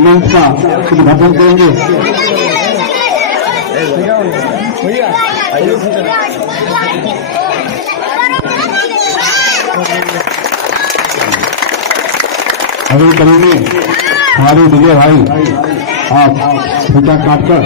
मंच का उद्घाटन करेंगे। अभी करेंगे हमारे विजय भाई, आप फीता काटकर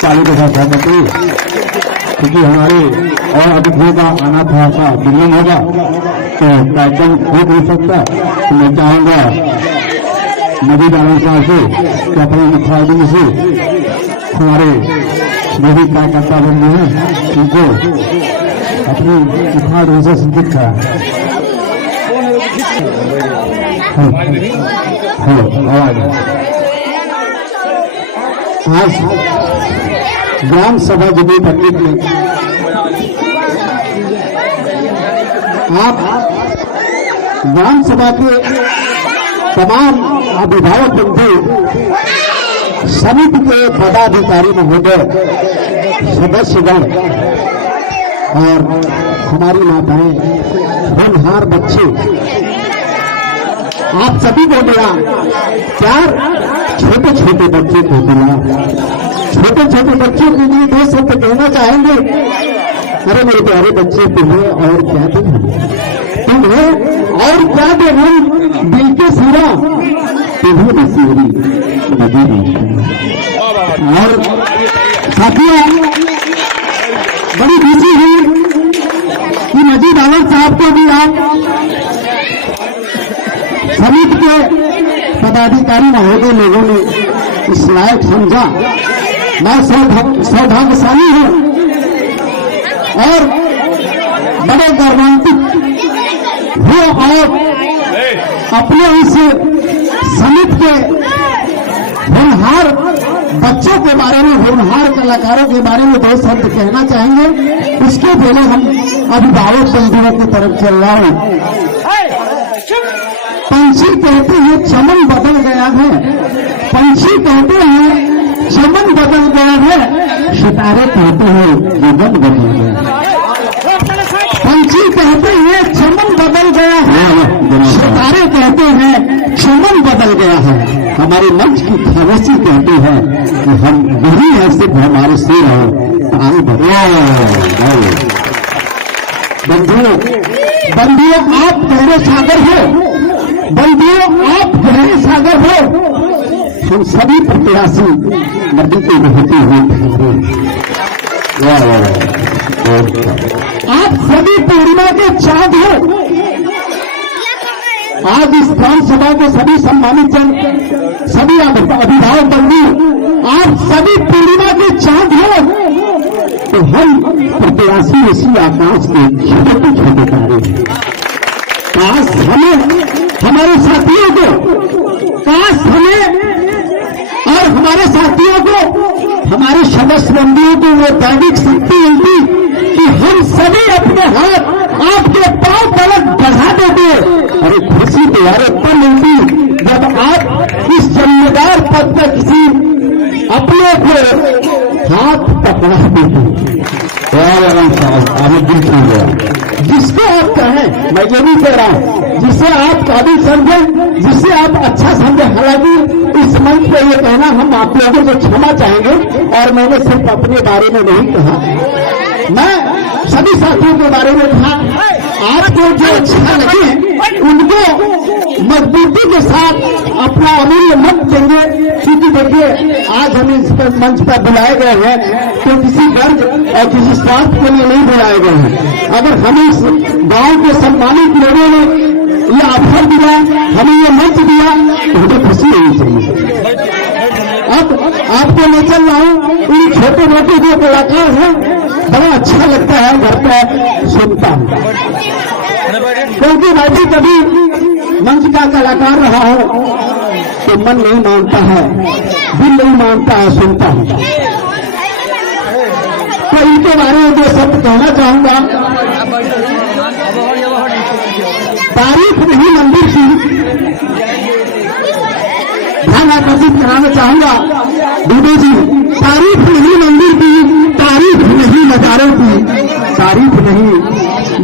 चालू के साथ सहमति, क्योंकि हमारे और अतिथियों का आना थोड़ा सा विलंब होगा तो कार्यक्रम हो नहीं सकता। तो मैं चाहूंगा नदी डालन साहब से कि अपने मुखाग्नि से हमारे जो भी कार्यकर्ता बंधु हैं उनको अपनी मुखाग्नि से संचित करा। आज ग्राम सभा जब पंडित में आप ग्राम सभा के तमाम अभिभावक बंधु, समिति के पदाधिकारी महोदय, सदस्यगण और हमारी माताएं, होनहार बच्चे, आप सभी को मेरा प्यार। छोटे छोटे बच्चे को मिला, छोटे छोटे बच्चों के लिए दो शब्द कहना चाहेंगे। अरे मेरे प्यारे बच्चे, तुम्हें और क्या दे, तुम्हें और क्या दे, हम दिल के सिवा तुम्हें नसीबी नदी। और साथियों, बड़ी खुशी हुई कि नजीब आलम साहब को भी आप समिति के पदाधिकारी महोदय लोगों ने इस लायक समझा। मैं सौभाग्यशाली हूं और बड़े गौरवान्वित हूं और अपने इस समिति के होनहार बच्चों के बारे में, होनहार कलाकारों के बारे में दो शब्द कहना चाहेंगे। उसके पहले हम अभिभावक बंधुओं की तरफ चल रहा हूं। पंछी कहते हैं चमन बदल गया है, पंछी कहते हैं चमन बदल गया है, सितारे कहते हैं गगन बदल गया। पंछी कहते हैं चमन बदल गया है, सितारे कहते हैं चमन बदल गया है। हमारे मंच की खामोशी कहते हैं कि हम नहीं है, सिर्फ हमारे सिर हो तारे बदल। बंधुओं, आप गहरे सागर हो, बंधुओं आप गहरे सागर हो। हम सभी प्रत्याशी नदी को बहते हुए आप सभी पूर्णिमा के चाँद हो। आज इस ग्राम सभा के सभी सम्मानित जन, सभी अभिभावक बंधु, आप सभी पूर्णिमा के चाँद हो। तो हम प्रत्याशी इसी आकाश के छोटे छोटे तारे हैं। काश हमें, हमारे साथियों को, काश हमें और हमारे साथियों को, हमारे सदस्य बंधुओं को वो दैविक शक्ति मिलती कि हम सभी अपने हाथ आपके पांव तलक बढ़ा देते। अरे खुशी तुम्हारे तब मिलती जब आप इस जिम्मेदार पद पर किसी अपने को हाथ पकड़ा देते। जिसको आप कहें, मैं ये भी कह रहा हूं, जिसे आप काबिल समझें, जिसे आप अच्छा समझें। हालांकि इस मंच पर यह कहना हम आप लोगों को क्षमा चाहेंगे, और मैंने सिर्फ अपने बारे में नहीं कहा, मैं सभी साथियों के बारे में कहा। आपको जो अच्छा लगे उनको मजबूती के साथ अपना अमूल्य मत देंगे, क्योंकि देखिए आज हम इस मंच पर बुलाए गए हैं तो किसी वर्ग और किसी स्वार्थ के लिए नहीं बुलाए गए हैं। अगर हम इस गांव के सम्मानित लोगों ने ये अवसर दिया, हमें ये मंच दिया, तो हमें खुशी होनी चाहिए। अब आपको मैं चल रहा हूं, इन छोटे मोटे जो कलाकार हैं बड़ा अच्छा लगता है घर पर सुनता हूं, क्योंकि मैं भी कभी मंच का कलाकार रहा हूं तो मन नहीं मानता है, दिल नहीं मानता है, सुनता हूं। तो इनके बारे में जो शब्द कहना चाहूंगा, तारीफ नहीं मंदिर की, ध्यान आकर्षित कराना चाहूंगा दीदी जी। तारीफ नहीं मंदिर की, तारीफ नहीं नजारों की, तारीफ नहीं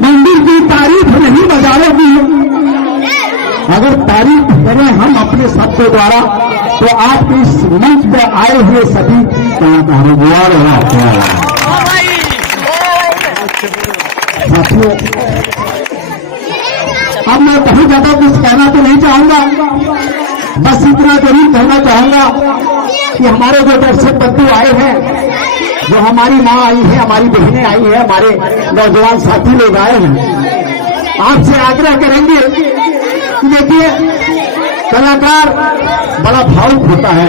मंदिर की, तारीफ अगर तारीफ करें हम अपने शब्दों द्वारा तो आप इस मंच पर आए हुए सभी कलाकारों साथियों, अब मैं बहुत ज्यादा कुछ कहना तो नहीं चाहूंगा, बस इतना जरूर कहना चाहूंगा कि हमारे जो दर्शक बंधु आए हैं, जो हमारी माँ आई है, हमारी बहनें आई हैं, हमारे नौजवान साथी लोग आए हैं, आपसे आग्रह करेंगे कि देखिए कलाकार बड़ा भावुक होता है,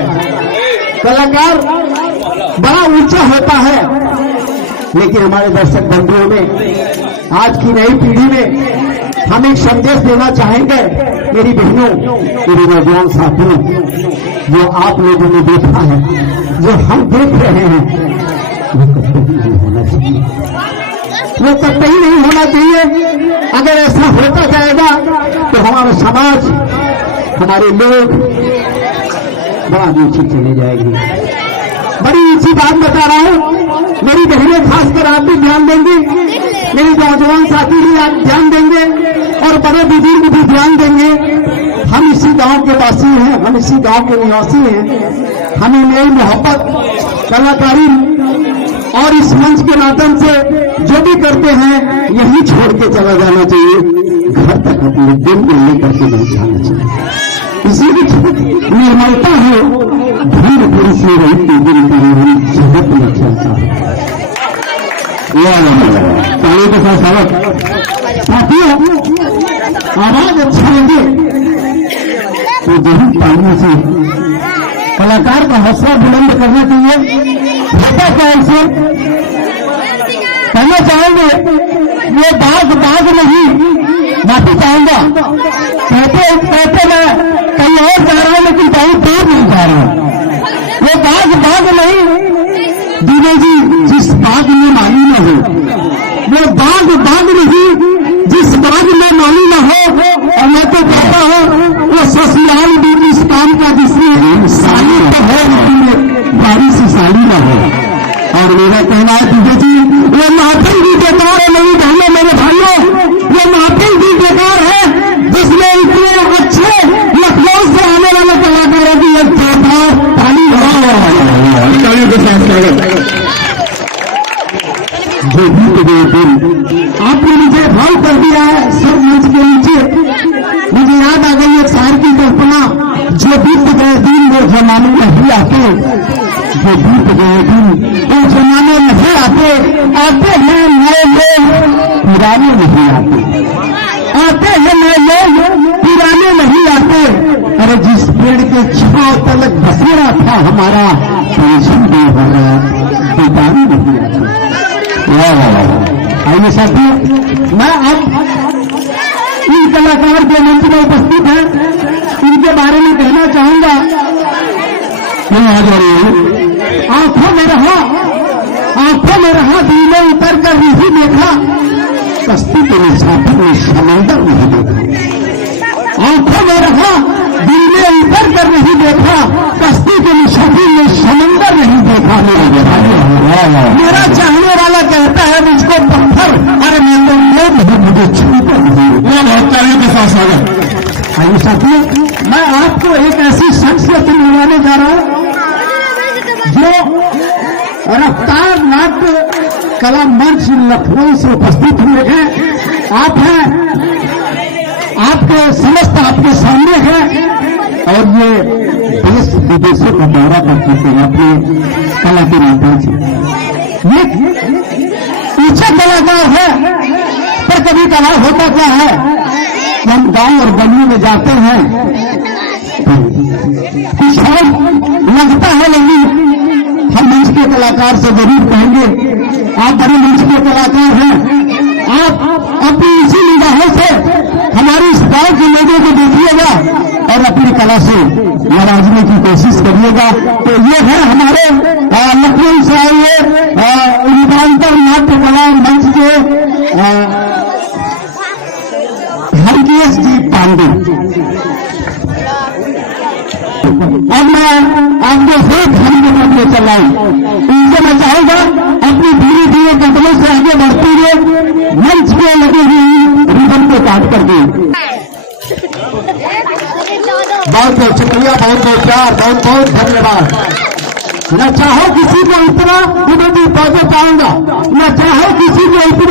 कलाकार बड़ा ऊंचा होता है, लेकिन हमारे दर्शक बंधुओं ने आज की नई पीढ़ी में हम एक संदेश देना चाहेंगे। मेरी बहनों, मेरे नौजवान साथियों, जो आप लोगों ने देखा है, जो हम देख रहे हैं, वो कभी नहीं होना चाहिए, वो कभी नहीं होना चाहिए। अगर ऐसा होता जाएगा तो हमारा समाज, हमारे लोग बड़ा नीचे चले जाएंगे। बड़ी ऊंची बात बता रहा हूं, मेरी बहनें खासकर आप भी ध्यान देंगे, मेरे नौजवान साथी भी आप ध्यान देंगे और बड़े बुजुर्ग भी ध्यान देंगे। हम इसी गांव के वासी हैं, हम इसी गांव के निवासी हैं, हमें नई मोहब्बत, कलाकारी और इस मंच के माध्यम से जो भी करते हैं यही छोड़ के चला जाना चाहिए, घर तक अपने दिल में लेकर के नहीं जाना चाहिए। इसी की निर्मलता है, धीरे धीरे से रहती दिल की जगत में चलता है। ताली के साथ स्वागत। साथियों, आवाज अच्छा लगे तो जरूर तालियों से कलाकार का हौसला बुलंद करना चाहिए। होता क्या ऐसे कहना चाहेंगे, ये बाग नहीं, माफी चाहूंगा, कहते मैं कहीं और जा रहा हूं लेकिन बहुत दूर नहीं जा रहा हूं। वो बाग नहीं, दीदी जी, जिस बाग में माली न हो, वो बाग नहीं जिस बाग में माली न हो। और मैं तो कहता हूं वो ससुराल भी इस काम का जिसमें साली तो हो, लेकिन बारिश से साली न हो। और मेरा कहना है दीदी जी, वो महफिल भी बेकार है मेरी बहनों, मेरे भाइयों, वो महफिल भी बेकार है जिसमें इतने अच्छे लखनऊ से आने वाले कलाकारों की एक ताली के साथ स्वागत। जो बीत गए दिन आपने मुझे भाव कर दिया है सब मंच के नीचे। मुझे याद आ गई एक शायर की कल्पना, जो बीत गए दिन वो जमाने नहीं आते, जो बीत गए दिन वो जमाने नहीं आते। आते हैं नए लोग, पुराने नहीं आते, आते हैं नए लोग, पुराने नहीं आते। अरे जिस पेड़ के छांव तलक बसेरा था हमारा, पेंशन दे रहा दीदारी नहीं आती। आइए साथियों, मैं अब इन कलाकार जो मंच में उपस्थित हैं इनके बारे में कहना चाहूंगा। मैं आ जा रही हूं, आंखों में रहा दिल में उतर कर नहीं देखा, कश्ती के मुसाफिर ने समंदर नहीं देखा। आंखों में रहा दिल में उतर कर नहीं देखा, कश्ती के मुसाफिर ने समंदर नहीं देखा। मेरा चाहने वाला कहता है मुझको पत्थर, अरे मैं तो मुझे छूकर के साथ स्वागत। आइए साथियों, मैं आपको एक ऐसी शख्सियत मिलवाने जा रहा हूं जो रफ्तार नाट्य कला मंच लखनऊ से उपस्थित हुए हैं। आप हैं, आपके समस्त आपके सामने हैं और ये देश विदेशों का दौरा कर चुके हैं अपने कला के माध्यम से। ये ऊंचा कलाकार है, पर कभी कला होता क्या है, हम गांव और गलियों में जाते हैं, कुछ लगता है, लेकिन हम मंच के कलाकार से जरूर कहेंगे, आप बड़े मंच के कलाकार हैं, आप अपनी इसी निगाहों से हमारे इस गांव के लोगों को देखिएगा और अपनी कला से नवाजने की कोशिश करिएगा। तो ये है हमारे लखनऊ से आए रूपांतर नाट्य कला मंच के हरकेश जी पांडे। अब मैं आपको फिर हम के चलाई, इनसे मैं चाहूंगा अपनी धीरे धीरे कदमों से आगे बढ़ते हुए मंच पे लगे हुए रिबन को काट कर दें। बहुत बहुत शुक्रिया, बहुत बहुत प्यार, बहुत बहुत धन्यवाद। न चाहो किसी को इतना, विनोदी बातें पाऊंगा, न चाहो किसी को इतना